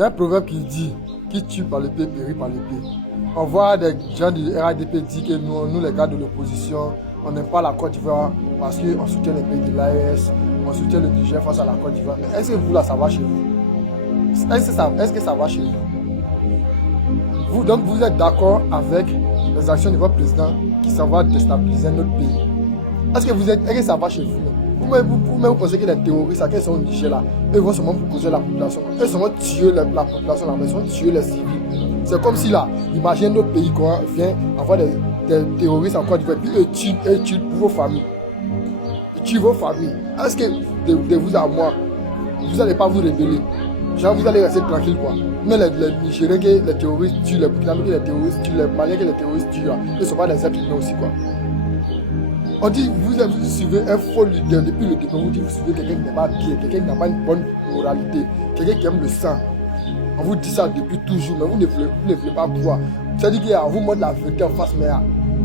y a un proverbe qui dit qui tue par l'épée périt par l'épée. On voit des gens du RADP dire que nous les gars de l'opposition, on n'aime pas la Côte d'Ivoire parce qu'on soutient les pays de l'AES, on soutient le Niger face à la Côte d'Ivoire. Mais est-ce que vous là, ça va chez vous? Est-ce que ça va chez vous? Donc vous êtes d'accord avec les actions de votre président qui s'en va déstabiliser notre pays? Est-ce que ça va chez vous? Vous pensez que les terroristes, qui sont au Niger là, eux vont seulement poser la population. Eux seulement tuer la population là, mais ils vont tuer les civils. C'est comme si là, imaginez notre pays quoi, vient avoir des terroristes en Côte d'Ivoire, puis eux tuent vos familles. Ils tuent vos familles. Est-ce que de vous à moi, vous n'allez pas vous rébeller? Genre vous allez rester tranquille quoi. Mais les Nigériens que les terroristes tuent, les Burkinabés que les terroristes tuent, les Maliens que les terroristes tuent, ils ne sont pas des êtres humains aussi quoi. On dit, vous suivez un faux leader depuis le début, vous dites, vous suivez quelqu'un qui n'est pas bien, quelqu'un qui n'a pas une bonne moralité, quelqu'un qui aime le sang. On vous dit ça depuis toujours, mais vous ne voulez pas croire. C'est-à-dire qu'on vous montre la vérité en face, mais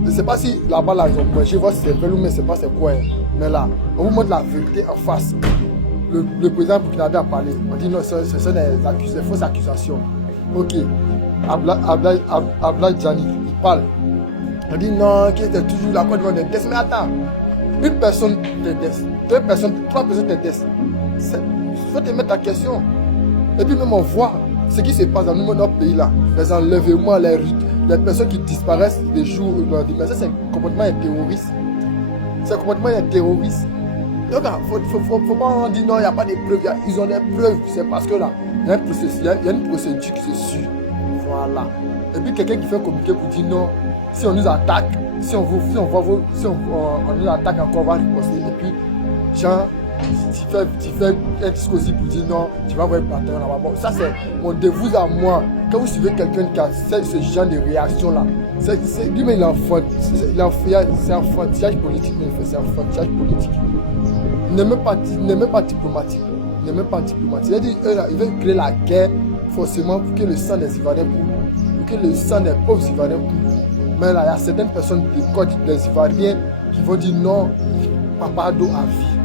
je ne sais pas si là-bas, là, ils ont mangé votre cervelle ou mais je ne sais pas c'est quoi. Mais là, on vous montre la vérité en face. Le président burkinabé a parlé. On dit non, ce sont des fausses accusations. Ok. Abla Djani, il parle. On dit non, qui était toujours la Côte d'Ivoire des tests. Mais attends, une personne te teste, deux personnes, trois personnes te testent. Il faut te mettre en question. Et puis même on voit ce qui se passe dans notre pays là. Les enlèvements, les personnes qui disparaissent des jours, mais ça c'est un comportement terroriste. C'est un comportement terroriste. Donc il faut pas dire non, il n'y a pas de preuves. Ils ont des preuves. C'est parce que là, il y a une procédure qui se suit. Voilà. Et puis quelqu'un qui fait communiquer pour dire non, si on nous attaque, si on nous attaque encore, on va riposter. Et puis, Jean, tu fais un discours aussi pour dire non, tu vas voir un plateau là-bas. Bon, ça c'est mon de vous à moi. Quand vous suivez quelqu'un qui a ce genre de réaction là, lui-même il est c'est un enfantillage politique, mais c'est un enfantillage politique. Il n'est même pas diplomatique. Il n'est même pas diplomatique. Il veut créer la guerre forcément pour que le sang des Ivoiriens coule, pour que le sang des pauvres Ivoiriens coule. Mais là, il y a certaines personnes des Ivoiriens qui vont dire non, papa d'eau à vie.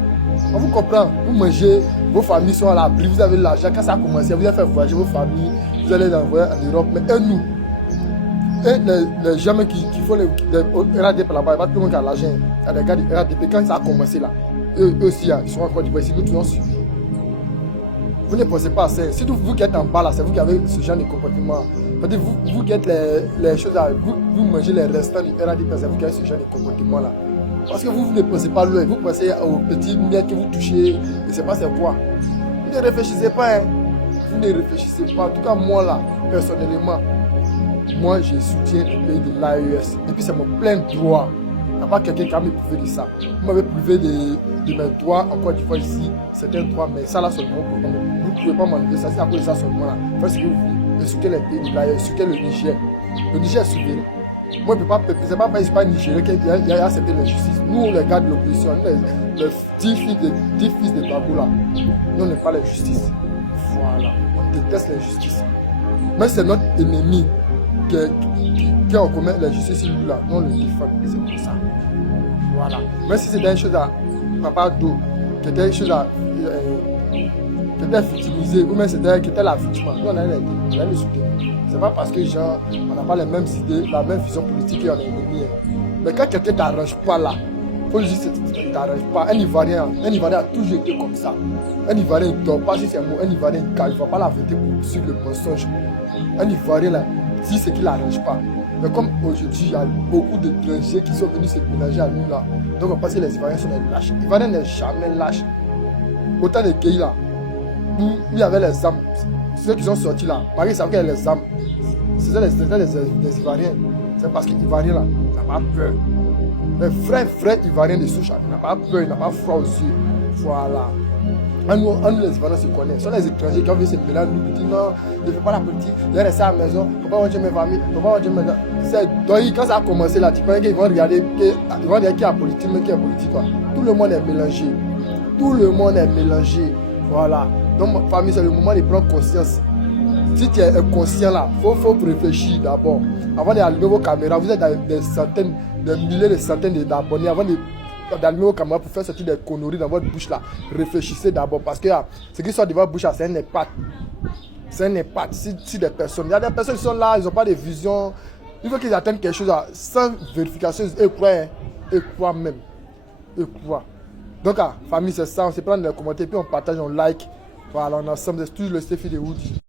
On vous comprend, vous mangez, vos familles sont à l'abri, vous avez l'argent, quand ça a commencé, vous allez faire voyager vos familles, vous allez les envoyer en Europe. Mais nous, les gens qui font les RADP là-bas, il y a tout le monde qui a l'argent. Il y a des gars du RADP, quand ça a commencé là, eux aussi, ils sont encore d'Ivoire, nous tous ont suivi. Vous ne pensez pas à ça. Si vous qui êtes en bas là, c'est vous qui avez ce genre de comportement. Vous qui êtes les choses là, vous mangez les restants du RADP, c'est vous qui avez ce genre de comportement là. Parce que vous ne pensez pas loin, vous pensez aux petits miettes que vous touchez, je ne sais pas c'est quoi. Vous ne réfléchissez pas, hein. Vous ne réfléchissez pas. En tout cas, moi là, personnellement, moi je soutiens le pays de l'AES. Et puis c'est mon plein droit. Il n'y a pas quelqu'un qui va me priver de ça. Vous m'avez privé de mes droits en Côte d'Ivoire ici, c'est un droit, mais ça là seulement, vous ne pouvez pas m'enlever ça, c'est à cause de ça seulement là. Faites ce que vous voulez. Et soutient les pays de l'AES, soutient le Niger. Le Niger est souverain. Moi, je ne sais pas, c'est pas Nigérien qui a accepté la justice. Nous, les gars de l'opposition, les 10 fils de Babou là, nous, on n'aime pas la justice. Voilà, on déteste la justice. Mais c'est notre ennemi qui en commet la justice sur nous là. Nous, on le défend, c'est comme ça. Voilà. Mais si c'était une chose à Papa d'eau, qui était une chose à qui était victimisée, ou même c'était qui était la victime, nous, on allait le soutenir. C'est pas parce que genre, on n'a pas les mêmes idées, la même vision politique et on est ennemis. Mais quand quelqu'un ne t'arrange pas là, il faut lui dire que ça ne t'arrange pas. Un Ivoirien a toujours été comme ça. Un Ivoirien ne dort pas si c'est un mot. Un Ivoirien ne voit pas la vérité pour suivre le mensonge. Un Ivoirien là, dit ce qui ne l'arrange pas. Mais comme aujourd'hui, il y a beaucoup d'étrangers qui sont venus se mélanger à nous là. Donc on pense que les Ivoiriens sont des lâches. Les Ivoiriens n'est jamais lâche. Autant de pays là, où il y avait les âmes. Ceux qui sont sortis là, Marie savait qu'il y a les âmes. C'était les Ivoiriens. C'est parce que les Ivoiriens là, ils n'ont pas peur. Les vrais Ivoiriens de souche, ils n'ont pas peur, ils n'ont pas froid aux yeux. Voilà. Nous, les Ivoiriens se connaissent. Ce sont les étrangers qui ont vu ces pays là, nous disent non, je ne fais pas la politique, je vais rester à la maison, je ne peux pas manger mes familles, je ne peux pas manger mes. Donc quand ça a commencé là, tu penses qu'ils vont regarder, ils vont dire qui est politique, mais qui est politique. Quoi. Tout le monde est mélangé. Tout le monde est mélangé. Voilà. Donc, ma famille, c'est le moment de prendre conscience. Si tu es conscient là, il faut réfléchir d'abord. Avant d'allumer vos caméras, vous êtes dans des centaines, des milliers de centaines d'abonnés. Avant d'allumer vos caméras pour faire sortir des conneries dans votre bouche là, réfléchissez d'abord. Parce que ce qui sort de votre bouche là, c'est un impact. C'est un impact sur des personnes. Il y a des personnes qui sont là, ils n'ont pas de vision. Il faut qu'ils atteignent quelque chose sans vérification. Ils croient, hein. Ils croient même. Ils croient. Donc, famille, c'est ça. On se prend dans les commentaires, puis on partage, on like. Voilà, on est ensemble. C'est toujours le Stephy de Woody.